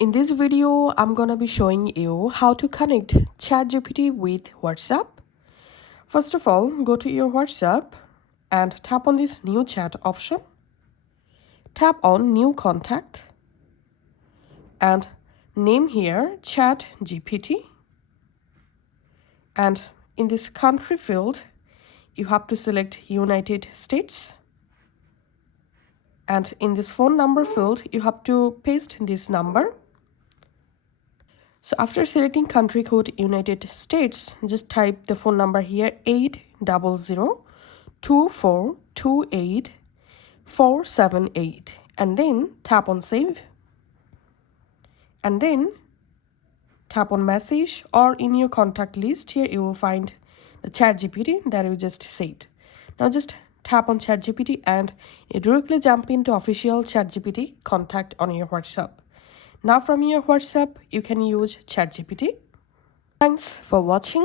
In this video, I'm gonna be showing you how to connect ChatGPT with WhatsApp. First of all, go to your WhatsApp and tap on this new chat option. Tap on new contact and name here ChatGPT. And in this country field, you have to select United States. And in this phone number field, you have to paste this number. So after selecting country code United States, just type the phone number here 800-2428-478 and then tap on save and then tap on message, or in your contact list here you will find the ChatGPT that you just saved. Now just tap on ChatGPT and you directly jump into official ChatGPT contact on your WhatsApp. Now from your WhatsApp, you can use ChatGPT. Thanks for watching.